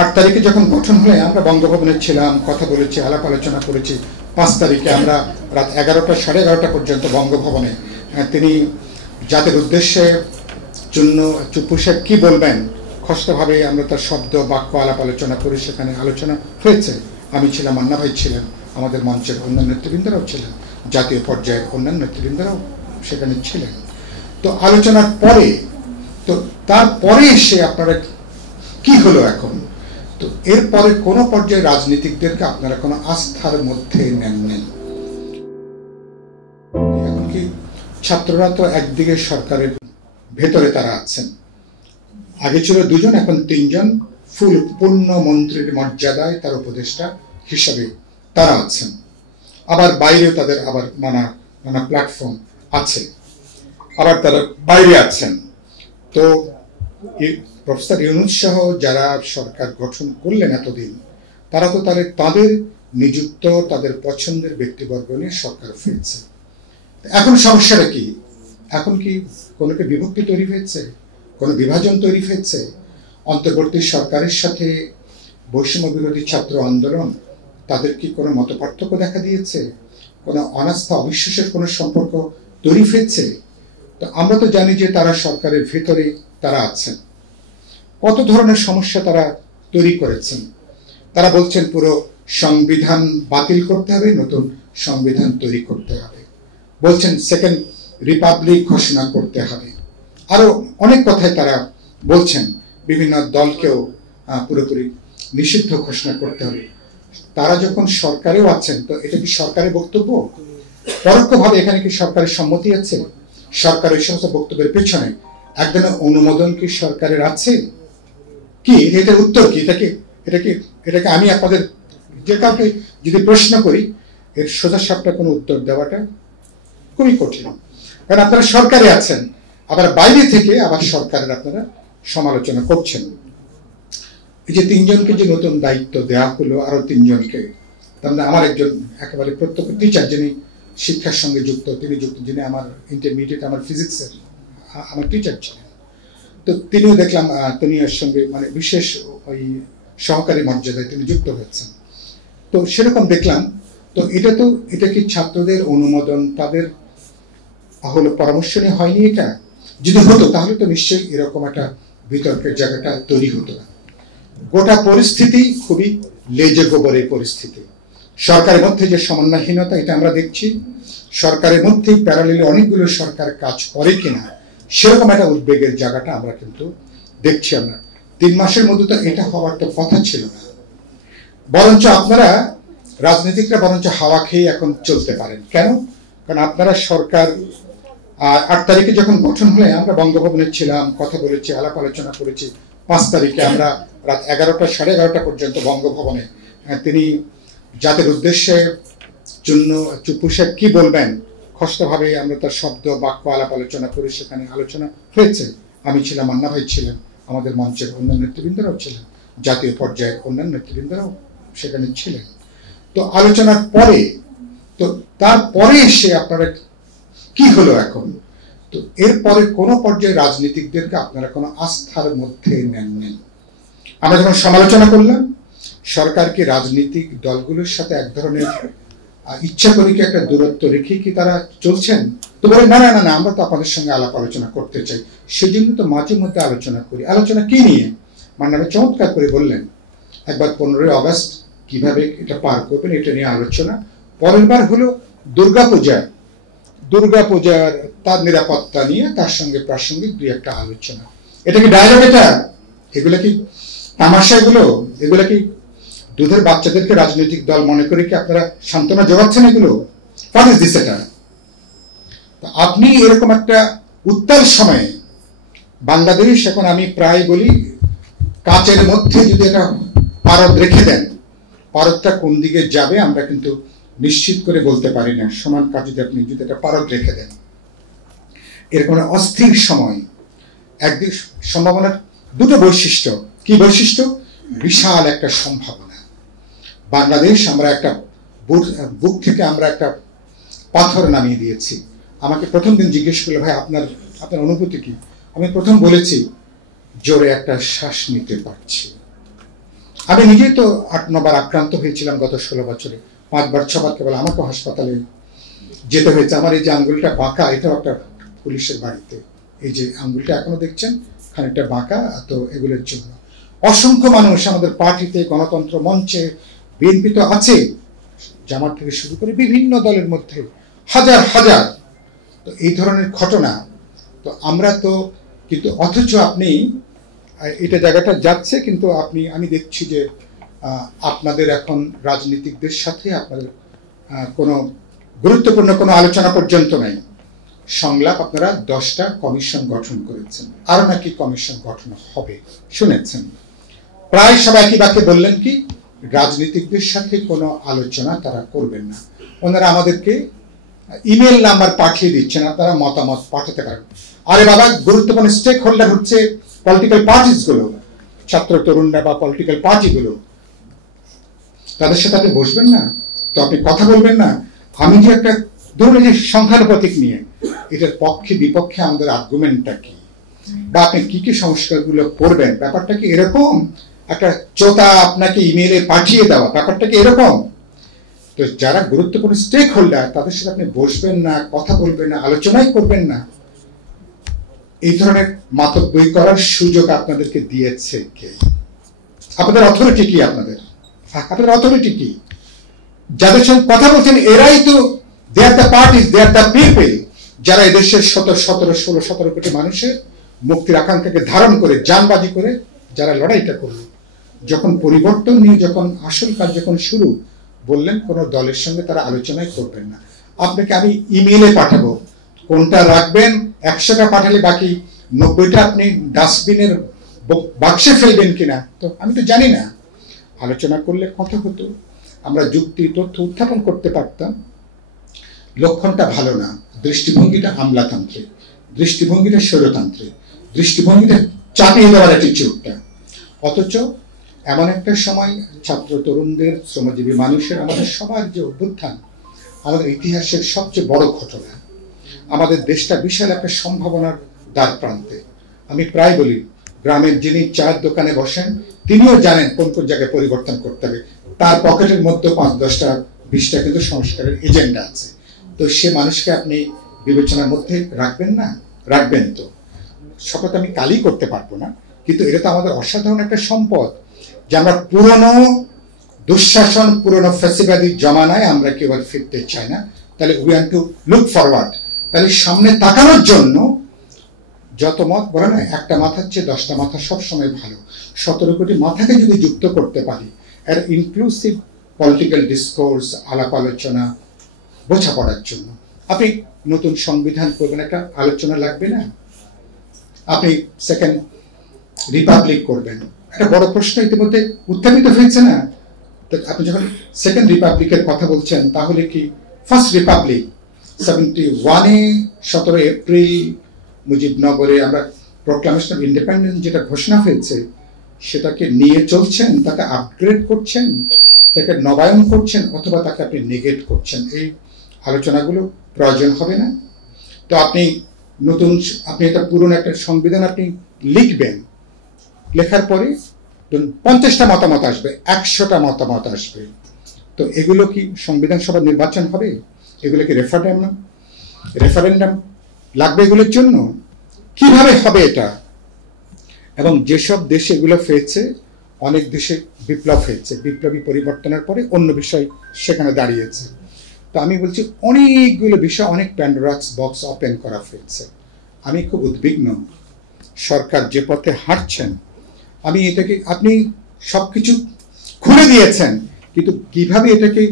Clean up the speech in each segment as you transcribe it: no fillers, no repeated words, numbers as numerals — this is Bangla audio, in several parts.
8 তারিখে যখন গঠন হলে আমরা বঙ্গভবনে ছিলাম, কথা বলেছি, আলাপ আলোচনা করেছি। 5 তারিখে আমরা রাত 11টা সাড়ে 11টা পর্যন্ত বঙ্গভবনে তিনি জাতির উদ্দেশ্যে জন্য চুপ্পু সাহেব কি বলবেন খসড়াভাবে আমরা তার শব্দ বাক্য আলাপ আলোচনা করি। সেখানে আলোচনা হয়েছে। আমি ছিলাম, মান্না ভাই ছিলেন, আমাদের মঞ্চের অন্যান্য নেতৃবৃন্দরাও ছিলেন, জাতীয় পর্যায়ের অন্যান্য নেতৃবৃন্দরাও সেখানে ছিলেন। তো আলোচনার পরে তো তারপরে এসে আপনারা কি হলো এখন? তো এরপরে কোনো পর্যায়ে রাজনীতিকদেরকে আপনারা কোনো আস্থার মধ্যে নেন। এখন কি ছাত্ররা তো একদিকে সরকারের ভেতরে তারা আছেন, আগে ছিল 2 জন, এখন 3 জন ফুল পূর্ণ মন্ত্রীর মর্যাদায় তার উপদেষ্টা হিসাবে তারা আছেন। আবার বাইরেও তাদের আবার নানা প্ল্যাটফর্ম আছে, আবার তারা বাইরে আছেন। তো প্রফেসর ইউনূস সহ যারা সরকার গঠন করলেন এতদিন, তারা তো তাদের নিযুক্ত তাদের পছন্দের ব্যক্তিবর্গ নিয়ে সরকার ফিরছে। এখন সমস্যাটা কি? এখন কি কোনো বিভক্তি তৈরি হয়েছে, কোনো বিভাজন তৈরি হয়েছে? অন্তর্বর্তী সরকারের সাথে বৈষম্য বিরোধী ছাত্র আন্দোলন, তাদের কি কোনো মতপার্থক্য দেখা দিয়েছে? কোনো অনাস্থা অবিশ্বাসের কোনো সম্পর্ক তৈরি হয়েছে? তো আমরা তো জানি যে তারা সরকারের ভেতরে তারা আছেন। কত ধরনের সমস্যা তারা তৈরি করেছেন। তারা বলছেন পুরো সংবিধান বাতিল করতে হবে, নতুন সংবিধান তৈরি করতে হবে, বলছেন সেকেন্ড রিপাবলিক ঘোষণা করতে হবে, আরো অনেক কথাই তারা বলছেন। বিভিন্ন দলকেও পুরোপুরি নিষিদ্ধ ঘোষণা করতে হবে। তারা যখন সরকারেও আছেন, তো এটা কি সরকারের বক্তব্য? পরোক্ষভাবে এখানে কি সরকারের সম্মতি আছে? সরকারের সমস্ত বক্তব্যের পেছনে এক ধরনের অনুমোদন কি সরকারের আছে? কি এটার উত্তর কি? এটাকে আমি আপনাদের যে কাউকে যদি প্রশ্ন করি, এর সোজাসাপটা কোনো উত্তর দেওয়াটা খুবই কঠিন। কারণ আপনারা সরকারে আছেন, আবার বাইরে থেকে আবার সরকারের আপনারা সমালোচনা করছেন। এই যে 3 জনকে যে নতুন দায়িত্ব দেওয়া হলো, আরো 3 জনকে, তাহলে আমার একজন একেবারে প্রত্যক্ষ টিচার, যিনি শিক্ষার সঙ্গে যুক্ত, যিনি আমার ইন্টারমিডিয়েট, আমার ফিজিক্সের আমার টিচার ছিলেন। তো তিনিও দেখলাম তিনি এর সঙ্গে মানে বিশেষ ওই সহকারী মর্যাদায় তিনি যুক্ত হয়েছেন। তো সেরকম দেখলাম। তো এটা কি ছাত্রদের অনুমোদন, তাদের হলো পরামর্শ নিয়ে হয়নি? এটা যদি হতো তাহলে তো নিশ্চয়ই এরকম একটা বিতর্কের জায়গাটা তৈরি হতো না। গোটা পরিস্থিতি খুবই লেজে গোবরের পরিস্থিতি। সরকারের মধ্যে যে সমন্বয়হীনতা, এটা আমরা দেখছি। সরকারের মধ্যেই প্যারালেলি অনেকগুলো সরকার কাজ করে কিনা, সেরকম একটা উদ্বেগের জায়গাটা আমরা কিন্তু দেখছি। আমরা 3 মাসের মধ্যে তো এটা হওয়ার তো কথা ছিল না। বরঞ্চ আপনারা রাজনীতিকরা বরঞ্চ হাওয়া খেয়ে এখন চলতে পারেন। কেন? কারণ আপনারা সরকার 8 তারিখে যখন গঠন হলে আমরা বঙ্গভবনে ছিলাম, কথা বলেছি, আলাপ আলোচনা করেছি। 5 তারিখে আমরা রাত 11টা সাড়ে 11টা পর্যন্ত বঙ্গভবনে তিনি জাতির উদ্দেশ্যে জন্য চুপ্পু সাহেব কি বলবেন খসড়াভাবে আমরা তার শব্দ বাক্য আলাপ আলোচনা করি। সেখানে আলোচনা হয়েছে। আমি ছিলাম, মান্না ভাই ছিলেন, আমাদের মঞ্চের অন্যান্য নেতৃবৃন্দরাও ছিলেন, জাতীয় পর্যায়ের অন্যান্য নেতৃবৃন্দরাও সেখানে ছিলেন। তো আলোচনার পরে তো তারপরে এসে আপনারা কি হলো এখন? তো এরপরে কোনো পর্যায়ে রাজনীতিকদেরকে আপনারা কোনো আস্থার মধ্যে নেন। আমরা যখন সমালোচনা করলাম, সরকারকে রাজনৈতিক দলগুলোর সাথে এক ধরনের ইচ্ছা করে কি একটা দূরত্ব রেখে কি তারা চলছেন? তো বলে না, আমরা তো আপনাদের সঙ্গে আলাপ আলোচনা করতে চাই, সেজন্য তো মাঝে মধ্যে আলোচনা করি। আলোচনা কি নিয়ে? মানে চমৎকার করে বললেন, একবার 15ই আগস্ট কিভাবে এটা পার করবেন এটা নিয়ে আলোচনা, পরের বার হলো দুর্গাপূজার তার নিরাপত্তা নিয়ে তার সঙ্গে প্রাসঙ্গিক 2-1টা আলোচনা। এটা কি ডায়লগ? এগুলো কি তামাশা? এগুলো কি দুধের বাচ্চাদেরকে রাজনৈতিক দল মনে করে কি আপনারা সান্ত্বনা যোগাচ্ছেন? এগুলো হোয়াট ইজ দিস? এটা আপনি এরকম একটা উত্তাল সময়ে বাংলাদেশ, এখন আমি প্রায় বলি কাচের মধ্যে যদি একটা পারদ রেখে দেন, পারদটা কোন দিকে যাবে আমরা কিন্তু নিশ্চিত করে বলতে পারি না। সমান কাজ যদি একটা পারদ রেখে দেন, এরকম অস্থির সময়, একদিক সম্ভাবনার 2টো বৈশিষ্ট্য। কি বৈশিষ্ট্য? বিশাল একটা সম্ভাবনা। বাংলাদেশ আমরা একটা বুক থেকে আমরা একটা পাথর নামিয়ে দিয়েছি। আমাকে প্রথম দিন জিজ্ঞেস করলো, ভাই আপনার অনুভূতি কি? আমি প্রথম বলেছি, জোরে একটা শ্বাস নিতে পারছি। আমি নিজেই তো 8-9 বার আক্রান্ত হয়েছিলাম গত 16 বছরে, 5 বার 6 বার কেবল আমাকে হাসপাতালে যেতে হয়েছে। আমার এই যে আঙ্গুলটা বাঁকা, এটাও একটা পুলিশের বাড়িতে, এই যে আঙ্গুলটা এখনো দেখছেন খানিকটা বাঁকা, তো এগুলোর জন্য অসংখ্য মানুষ আমাদের পার্টিতে, গণতন্ত্র মঞ্চে, বিএনপি তো আছে, জামাত থেকে শুরু করে বিভিন্ন দলের মধ্যে হাজার হাজার, তো এই ধরনের ঘটনা। তো আমরা তো কিন্তু অথচ আপনি এটা জায়গাটা যাচ্ছে, কিন্তু আমি দেখছি যে আপনাদের এখন রাজনীতিকদের সাথে আপনাদের কোনো গুরুত্বপূর্ণ কোনো আলোচনা পর্যন্ত নাই। সংলাপ, আপনারা 10টা কমিশন গঠন করেছেন, আরো নাকি কমিশন গঠন হবে শুনেছেন। প্রায় সবাইকে বাকি বললেন কি রাজনীতিকদের সাথে কোনো আলোচনা তারা করবেন না। ওনারা আমাদেরকে ইমেল নাম্বার পাঠিয়ে দিচ্ছেন, আপনারা মতামত পাঠাতে পারেন। আরে বাবা, গুরুত্বপূর্ণ স্টেক হোল্ডার হচ্ছে পলিটিক্যাল পার্টিস গুলো, ছাত্র তরুণরা বা পলিটিক্যাল পার্টিগুলো, তাদের সাথে আপনি বসবেন না? তো আপনি কথা বলবেন না? আমি যে একটা ধরুন যে সংখ্যানুপাতিক নিয়ে এটার পক্ষে বিপক্ষে আমাদের আর্গুমেন্টটা কি, বা আপনি কি কি সংস্কারগুলো করবেন, ব্যাপারটা কি এরকম? একটা চোতা আপনাকে ইমেইলে পাঠিয়ে দেওয়া, ব্যাপারটা কি এরকম? তো যারা গুরুত্বপূর্ণ স্টেক হোল্ডার তাদের সাথে আপনি বসবেন না, কথা বলবেন না, আলোচনাই করবেন না, এই ধরনের মাতব্বরি করার সুযোগ আপনাদেরকে দিয়েছে কে? আপনাদের অথরিটি কি? আপনাদের অথরিটি কি? যাদের সঙ্গে কথা বলছেন এরাই তো, they are the parties, they are the people, যারা এদেশের 16 কোটি মানুষের মুক্তির আকাঙ্ক্ষাকে ধারণ করে জানবাজি করে যারা লড়াইটা করল। যখন পরিবর্তন নিয়ে যখন আসল কাজ যখন শুরু, বললেন কোন দলের সঙ্গে তারা আলোচনাই করবেন না। আপনাকে আমি ইমেইলে পাঠাবো, কোনটা রাখবেন? 100টা পাঠালে বাকি 90টা আপনি ডাস্টবিনের বাক্সে ফেলবেন কিনা তো আমি তো জানি না। আলোচনা করলে কথা হতো, আমরা যুক্তি তথ্য উত্থাপন করতে পারতাম। লক্ষণটা ভালো না, দৃষ্টিভঙ্গিটা আমলাতান্ত্রিক, দৃষ্টিভঙ্গিটা স্বৈরতান্ত্রিক, দৃষ্টিভঙ্গিটা চাপিয়ে দেওয়ার অ্যাটিটিউডটা। অথচ এমন একটা সময় ছাত্র তরুণদের, শ্রমজীবী মানুষের, আমাদের সবার যে অভ্যুত্থান, আমাদের ইতিহাসের সবচেয়ে বড় ঘটনা, আমাদের দেশটা বিশাল একটা সম্ভাবনার দ্বার প্রান্তে। আমি প্রায় বলি, গ্রামের যিনি চায়ের দোকানে বসেন তিনিও জানেন কোন কোন জায়গায় পরিবর্তন করতে হবে, তার পকেটের মধ্যে 5-10টা 20টা কিন্তু সংস্কারের এজেন্ডা আছে। তো সে মানুষকে আপনি বিবেচনার মধ্যে রাখবেন না? রাখবেন তো। শপথ আমি কালই করতে পারবো না, কিন্তু এটা তো আমাদের অসাধারণ একটা সম্পদ যে আমরা পুরনো দুঃশাসন, পুরনো ফ্যাসিবাদী জমানায় আমরা কেউ আর ফিরতে চাই না। তাহলে we want to look forward. তাহলে সামনে তাকানোর জন্য যত মত বলে না, একটা মাথার চেয়ে 10টা মাথা সবসময় ভালো। 17 কোটি মাথাকে যদি যুক্ত করতে পারি, আর ইনক্লুসিভ পলিটিক্যাল ডিসকোর্স, আলাপ আলোচনা, বোঝাপড়ার জন্য আপনি নতুন সংবিধান করবেন, একটা আলোচনা লাগবে না? আপনি সেকেন্ড রিপাবলিক করবেন, একটা বড় প্রশ্ন ইতিমধ্যে উত্থাপিত হয়েছে না? তো আপনি যখন সেকেন্ড রিপাবলিকের কথা বলছেন, তাহলে কি ফার্স্ট রিপাবলিক 71-এ 17 এপ্রিল মুজিবনগরে আমরা প্রোক্লামেশন অফ ইন্ডিপেন্ডেন্স যেটা ঘোষণা হয়েছে, সেটাকে নিয়ে চলছেন, তাকে আপগ্রেড করছেন, তাকে নবায়ন করছেন, অথবা তাকে আপনি নেগেট করছেন? এই আলোচনাগুলো প্রয়োজন হবে না? তো আপনি এটা পুরনো একটা সংবিধান আপনি লিখবেন, লেখার পরে 50টা মতামত আসবে, 100টা মতামত আসবে, তো এগুলো কি সংবিধান সভা নির্বাচন হবে? এগুলো কি রেফারেন্ডাম লাগবে এগুলোর জন্য? কিভাবে হবে এটা? এবং যেসব দেশে এগুলো হয়েছে, অনেক দেশে বিপ্লব হয়েছে, বিপ্লবী পরিবর্তনের পরে অন্য বিষয় সেখানে দাঁড়িয়েছে। তো আমি বলছি অনেকগুলো বিষয়, অনেক প্যান্ডোরাস বক্স ওপেন করা হয়েছে। আমি খুব উদ্বিগ্ন, সরকার যে পথে হাঁটছেন, আমি এটাকে, আপনি সবকিছু খুলে দিয়েছেন, কিন্তু কিভাবে এটাকে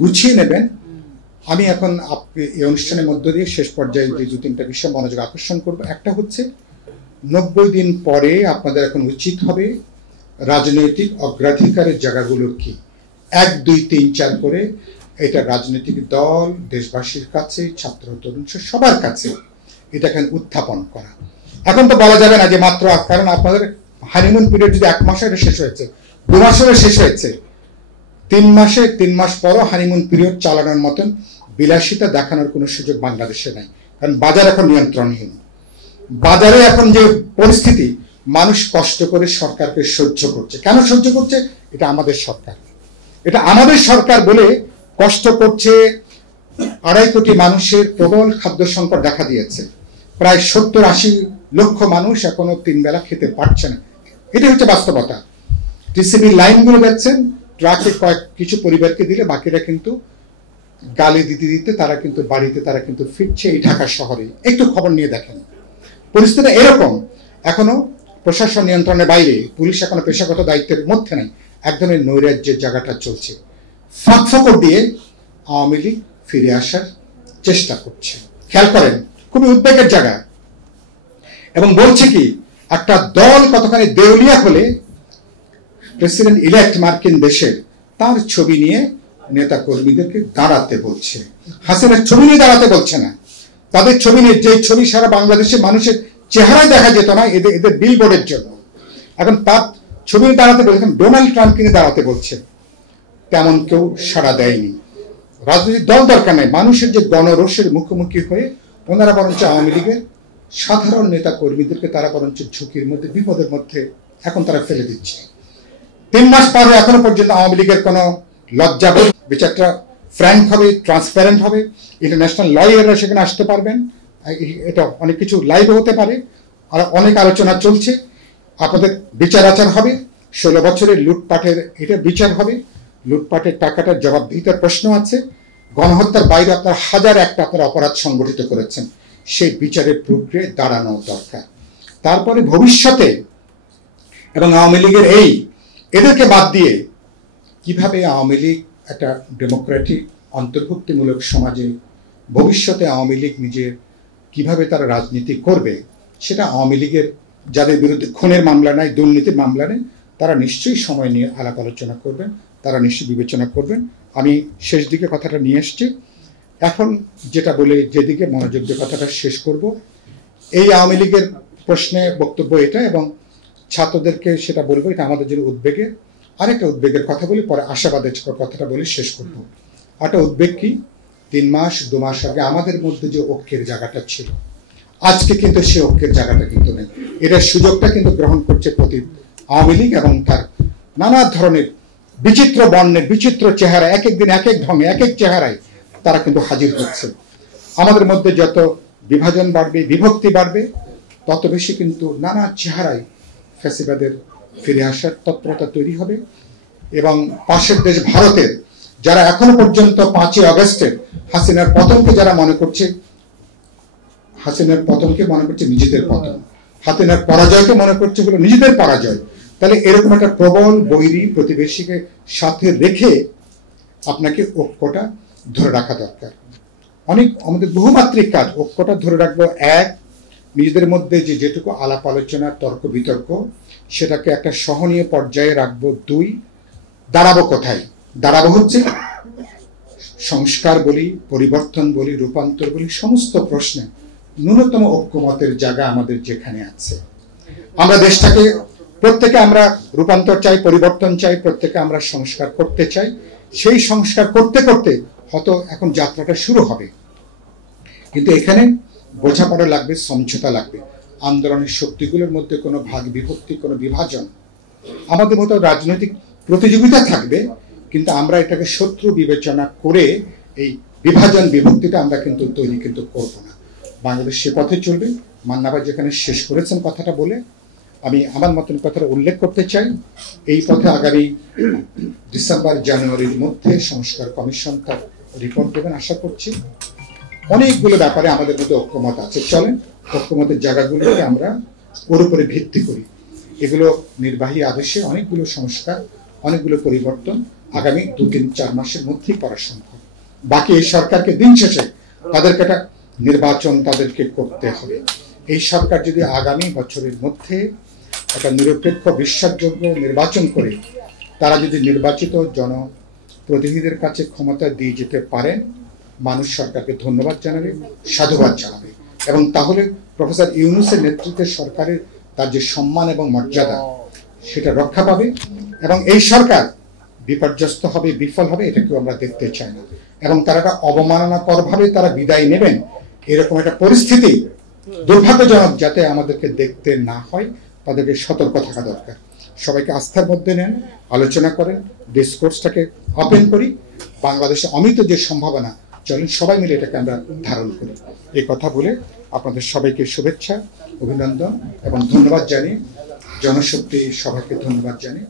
গুছিয়ে নেবেন, আমি এখন এই অনুষ্ঠানের মধ্য দিয়ে শেষ পর্যায়ে যে 2-3টা বিষয় মনোযোগ আকর্ষণ করব। একটা হচ্ছে 90 দিন পরে আপনাদের এখন উচিত হবে রাজনৈতিক অগ্রাধিকারের জায়গাগুলো কি, 1, 2, 3, 4 করে এটা রাজনৈতিক দল, দেশবাসীর কাছে, ছাত্র তরুণ সবার কাছে এটাকে উত্থাপন করা। এখন তো বলা যাবে না যে মাত্র, কারণ আপনাদের হানিমুন পিরিয়ড যদি 1 মাসে এটা শেষ হয়েছে, 2 মাসেও শেষ হয়েছে, 3 মাস পরও হানিমুন পিরিয়ড চালানোর মতন বিলাসিতা দেখানোর কোনো সুযোগ বাংলাদেশে নাই। কারণ বাজার এখন নিয়ন্ত্রণহীন। বাজারে এখন যে পরিস্থিতি, মানুষ কষ্ট করে সরকারকে সহ্য করছে। কেন সহ্য করছে? এটা আমাদের সরকার, এটা আমাদের সরকার বলে কষ্ট করছে। 2.5 কোটি মানুষের প্রবল খাদ্য সংকট দেখা দিয়েছে, প্রায় 70-80 লক্ষ মানুষ এখনো 3 বেলা খেতে পারছে না। এটা হচ্ছে বাস্তবতা। টিসিবি লাইনগুলো দেখছেন, ট্রাকে কিছু পরিবারকে দিলে বাকিরা কিন্তু গালি দিতে দিতে তারা কিন্তু বাড়িতে তারা কিন্তু ফিরছে এই ঢাকা শহরে। একটু খবর নিয়ে দেখেন, পরিস্থিতি এরকম। এখনো প্রশাসন নিয়ন্ত্রণের বাইরে, পুলিশ এখনো পেশাগত দায়িত্বের মধ্যে নাই, এক ধরনের নৈরাজ্যের জায়গাটা চলছে। ফাঁকফোকর দিয়ে আওয়ামী লীগ ফিরে আসার চেষ্টা করছে। খেয়াল করেন, খুবই উদ্বেগের জায়গা। এবং বলছে কি, একটা দল কতখানি দেউলিয়া হলে প্রেসিডেন্ট ইলেক্ট মার্কিন দেশের তার ছবি নিয়ে নেতা কর্মীদেরকে দাঁড়াতে বলছে। হাসিনার ছবি নিয়ে দাঁড়াতে বলছে না, তাদের ছবি নিয়ে, যে ছবি সারা বাংলাদেশের মানুষের চেহারায় দেখা যেত না এদের বিলবোর্ডের জন্য, এখন তার ছবি নিয়ে দাঁড়াতে বলছে। ডোনাল্ড ট্রাম্প কিনে দাঁড়াতে বলছে। তেমন কেউ সাড়া দেয়নি। রাজনৈতিক দল দরকার নাই, মানুষের যে গণরোষের মুখোমুখি হয়ে ওনারা বরঞ্চ আওয়ামী লীগের সাধারণ নেতা কর্মীদেরকে তারা বরঞ্চ ঝুঁকির মধ্যে, বিপদের মধ্যে এখন তারা ফেলে দিচ্ছে। 3 মাস পর এখনো পর্যন্ত আওয়ামী লীগের কোনো লজ্জাবোধ, বিচারটা ফ্র্যাঙ্ক হবে, ট্রান্সপারেন্ট হবে, ইন্টারন্যাশনাল লয়াররা সেখানে আসতে পারবেন, এটা অনেক কিছু লাইভও হতে পারে, আর অনেক আলোচনা চলছে। আপনাদের বিচার আচার হবে, 16 বছরের লুটপাটের এটা বিচার হবে, লুটপাটের টাকাটার জবাবদিহিতার প্রশ্ন আছে। গণহত্যার বাইরে আপনার 1001টা আপনার অপরাধ সংগঠিত করেছেন, সেই বিচারের প্রক্রিয়ায় দাঁড়ানো দরকার। তারপরে ভবিষ্যতে এবং আওয়ামী লীগের এদেরকে বাদ দিয়ে কিভাবে আওয়ামী লীগ একটা ডেমোক্রেটিক অন্তর্ভুক্তিমূলক সমাজে ভবিষ্যতে আওয়ামী লীগ নিজে কিভাবে তারা রাজনীতি করবে, সেটা আওয়ামী লীগের যাদের বিরুদ্ধে খুনের মামলা নাই, দুর্নীতির মামলা নেই, তারা নিশ্চয়ই সময় নিয়ে আলাপ আলোচনা করবেন, তারা নিশ্চয়ই বিবেচনা করবেন। আমি শেষ দিকে কথাটা নিয়ে এসছি। এখন যেটা বলে যেদিকে মনোযোগ দিয়ে কথাটা শেষ করব, এই আওয়ামী লীগের প্রশ্নে বক্তব্য এটা, এবং ছাত্রদেরকে সেটা বলবো, এটা আমাদের জন্য উদ্বেগের। আরেকটা উদ্বেগের কথা বলি, পরে আশাবাদের কথাটা বলে শেষ করব। একটা উদ্বেগ কি, 3 মাস 2 মাস আগে আমাদের মধ্যে যে ঐক্যের জায়গাটা ছিল, আজকে কিন্তু সে ঐক্যের জায়গাটা কিন্তু নেই। এটার সুযোগটা কিন্তু গ্রহণ করছে প্রতি আওয়ামী লীগ এবং তার নানা ধরনের বিচিত্র বর্ণের বিচিত্র চেহারা, এক এক দিন এক এক ঢঙে এক এক চেহারায় তারা কিন্তু হাজির হচ্ছে। আমাদের মধ্যে যত বিভাজন বাড়বে, বিভক্তি বাড়বে, তত বেশি কিন্তু নানা চেহারায় ফ্যাসিবাদের ফিরে আসার তৎপরতা তৈরি হবে। এবং পাশের দেশ ভারতের যারা এখনো পর্যন্ত 5ই আগস্টের হাসিনার পতনকে যারা মনে করছে, হাসিনার পতনকে মনে করছে নিজেদের পতন, হাসিনার পরাজয়কে মনে করছে হলো নিজেদের পরাজয়, তাহলে এরকম একটা প্রবল বৈরী প্রতিবেশীকে সাথে রেখে আপনাকে ঐক্যটা ধরে রাখা দরকার। অনেক আমাদের বহুমাত্রিক কাজ, ঐক্যটা ধরে রাখবো। 1, নিজেদের মধ্যে যেটুকু আলাপ আলোচনা, তর্ক বিতর্ক, সেটাকে একটা সহনীয় পর্যায়ে রাখবো। 2, দাঁড়াবো কোথায়? দাঁড়াবো হচ্ছে সংস্কার বলি, পরিবর্তন বলি, রূপান্তর বলি, সমস্ত প্রশ্নে ন্যূনতম ঐক্যমতের জায়গা আমাদের যেখানে আছে। আমরা দেশটাকে প্রত্যেকে আমরা রূপান্তর চাই, পরিবর্তন চাই, প্রত্যেকে আমরা সংস্কার করতে চাই। সেই সংস্কার করতে করতে হয়তো এখন যাত্রাটা শুরু হবে, কিন্তু এখানে বোঝাপড়া লাগবে, সমঝোতা লাগবে। আন্দোলনের শক্তিগুলোর মধ্যে কোনো ভাগ বিভক্তি, কোনো বিভাজন, আমাদের মতো রাজনৈতিক প্রতিযোগিতা থাকবে, কিন্তু আমরা এটাকে শত্রু বিবেচনা করে এই বিভাজন বিভক্তিটা আমরা কিন্তু তৈরি কিন্তু করবো না। বাংলাদেশ সে পথে চলবে। মান্না ভাই যেখানে শেষ করেছেন কথাটা বলে, আমি আমার মতন কথাটা উল্লেখ করতে চাই। এই পথে আগামী ডিসেম্বর জানুয়ারির মধ্যে সংস্কার কমিশন তার রিপোর্ট দেবেন আশা করছি। অনেকগুলো ব্যাপারে আমাদের মধ্যে ঐক্যমত আছে, চলেন ঐক্যমতের জায়গাগুলোকে আমরা ওর উপরে ভিত্তি করি। এগুলো নির্বাহী আদেশে অনেকগুলো সংস্কার, অনেকগুলো পরিবর্তন আগামী 2-3-4 মাসের মধ্যেই করা সম্ভব। বাকি এই সরকারকে দিন শেষে তাদেরকে একটা নির্বাচন তাদেরকে করতে হবে। এই সরকার যদি আগামী বছরের মধ্যে একটা নিরপেক্ষ বিশ্বাসযোগ্য নির্বাচন করে তারা যদি নির্বাচিত জনপ্রতিনিধিদের কাছে ক্ষমতা দিয়ে যেতে পারেন, মানুষ সরকারকে ধন্যবাদ জানাবে, সাধুবাদ জানাবে, এবং তাহলে প্রফেসর ইউনূসের নেতৃত্বের সরকারের তার যে সম্মান এবং মর্যাদা সেটা রক্ষা পাবে, এবং এই সরকার বিপর্যস্ত হবে, বিফল হবে, এটা কেউ আমরা দেখতে চাই না। এবং তারা একটা অবমাননাকরভাবে তারা বিদায় নেবেন, এরকম একটা পরিস্থিতি দুর্ভাগ্যজনক যাতে আমাদেরকে দেখতে না হয়, তাদেরকে সতর্ক থাকা দরকার। সবাইকে আস্থার মধ্যে নেন, আলোচনা করেন, ডিসকোর্সটাকে ওপেন করি। বাংলাদেশে অমিত যে সম্ভাবনা, চলেন সবাই মিলে এটাকে আমরা ধারণ করি। এই কথা বলে আপনাদের সবাইকে শুভেচ্ছা, অভিনন্দন এবং ধন্যবাদ জানিয়ে, জনশক্তি সবাইকে ধন্যবাদ জানিয়ে